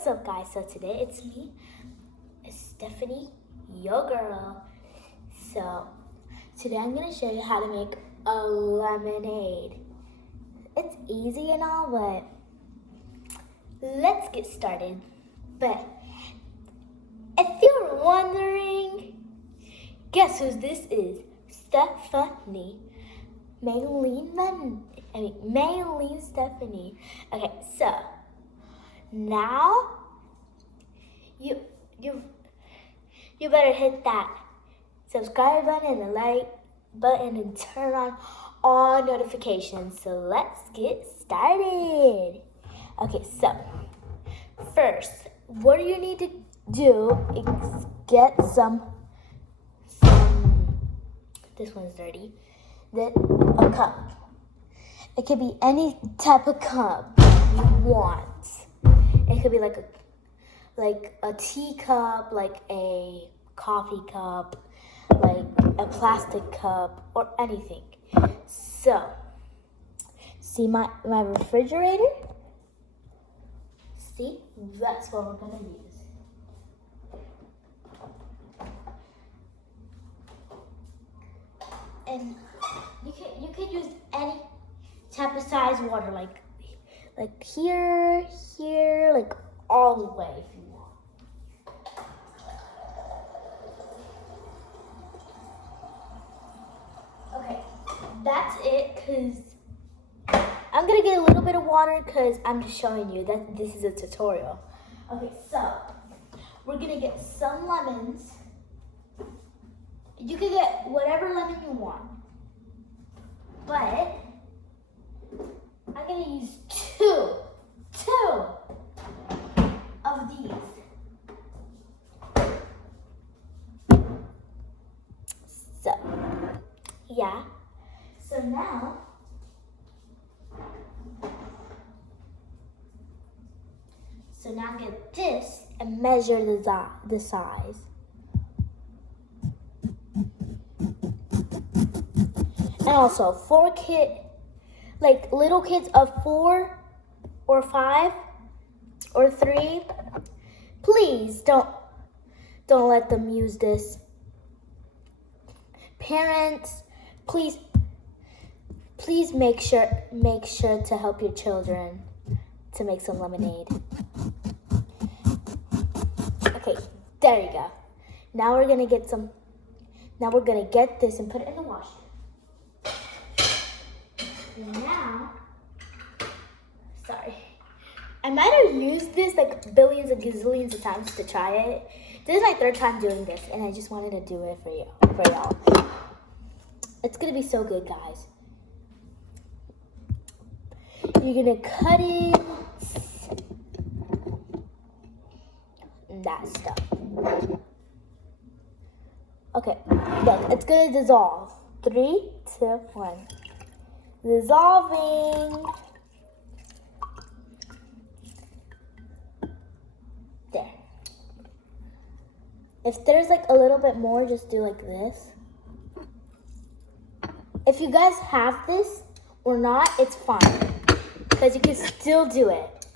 What's up guys, so today it's me, Stephanie, your girl. So today I'm going to show you how to make a lemonade. It's easy and all, but let's get started. But if you're wondering, guess who this is? Stephanie. Maylene Stephanie. Okay, so now you better hit that subscribe button and the like button and turn on all notifications. So let's get started. Okay, so first, what you need to do is get some this one's dirty. A cup. It could be any type of cup you want. It could be like a tea cup, like a coffee cup, like a plastic cup, or anything. So, see my refrigerator? See? That's what we're gonna use. And you could use any type of size water, like here, like all the way if you want. Okay, that's it, because I'm gonna get a little bit of water because I'm just showing you that this is a tutorial. Okay, so we're gonna get some lemons. You can get whatever lemon you want, but I'm gonna use two of these. So, yeah. So now, get this and measure the size. And also, little kids of 4 or 5 or 3, please don't let them use this. Parents, please make sure to help your children to make some lemonade. Okay, there you go. Now we're gonna get this and put it in the washer. Now, sorry, I might have used this like billions and gazillions of times to try it. This is my 3rd time doing this, and I just wanted to do it for y'all. It's gonna be so good, guys. You're gonna cut it, that stuff. Okay, then it's gonna dissolve. 3, 2, 1. Dissolving. There. If there's like a little bit more, just do like this. If you guys have this or not, it's fine, because you can still do it.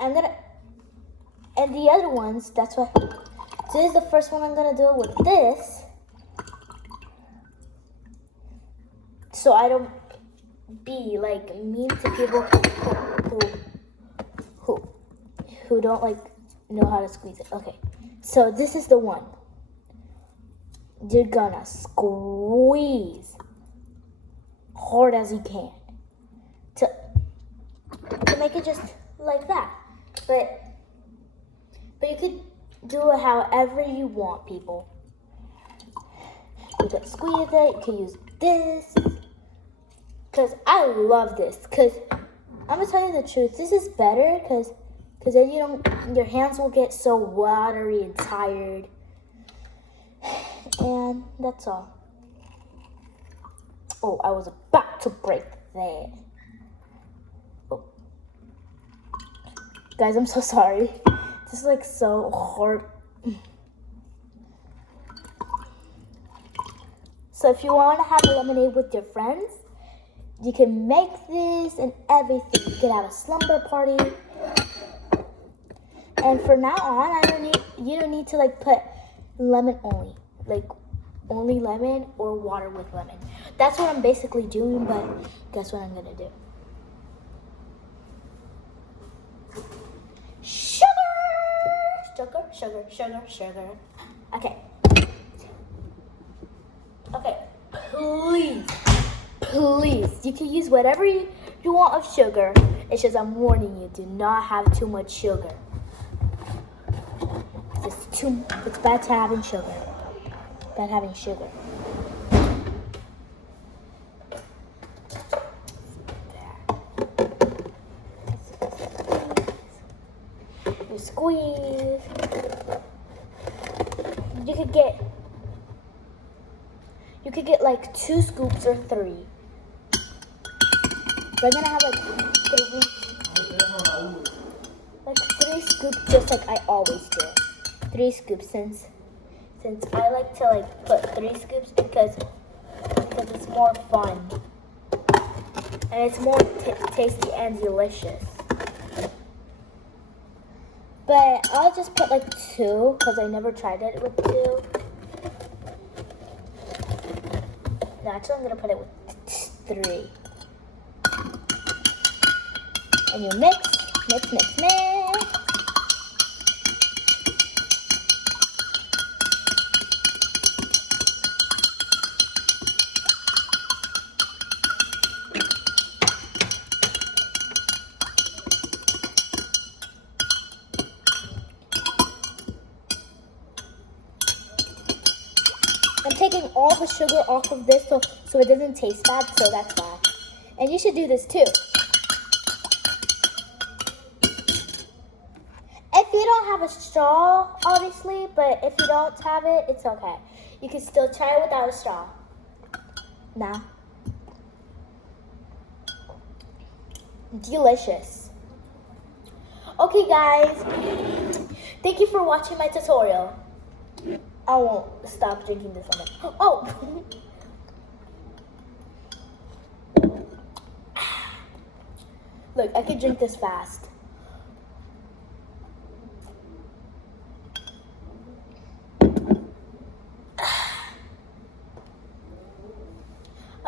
And the other ones, that's why. So this is the first one I'm gonna do it with this. So I don't be like mean to people who don't like know how to squeeze it. Okay, so this is the one. You're gonna squeeze hard as you can to make it just like that. But you could do it however you want, people. You could squeeze it. You could use this. Because I love this. Because I'm going to tell you the truth. This is better because then your hands will get so watery and tired. And that's all. Oh, I was about to break that. Oh. Guys, I'm so sorry. This is like so hard. So if you want to have a lemonade with your friends, You can make this and everything. You can have a slumber party. And from now on, you don't need to like put lemon only. Like only lemon or water with lemon. That's what I'm basically doing, but guess what I'm gonna do? Sugar! Sugar, sugar, sugar, sugar. Okay. Okay, please, you can use whatever you want of sugar. It's just I'm warning you, do not have too much sugar. It's bad to having sugar. Bad having sugar. You squeeze. You could get like 2 scoops or 3. We're gonna have like 3 scoops, just like I always do. 3 scoops since I like to like put 3 scoops because it's more fun and it's more tasty and delicious. But I'll just put like 2 because I never tried it with 2. No, actually I'm gonna put it with 3. And you mix. I'm taking all the sugar off of this so it doesn't taste bad, so that's bad. And you should do this too. If you don't have a straw, obviously, but if you don't have it, it's okay. You can still try it without a straw. Nah. Delicious. Okay, guys. Thank you for watching my tutorial. I won't stop drinking this lemon. Oh! Look, I can drink this fast.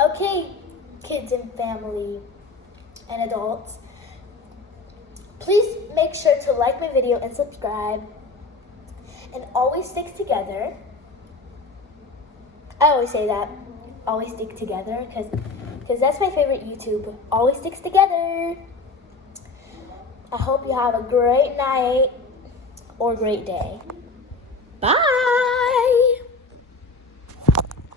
Okay, kids and family and adults. Please make sure to like my video and subscribe. And always stick together. I always say that. Always stick together because that's my favorite YouTube. Always sticks together. I hope you have a great night or great day. Bye.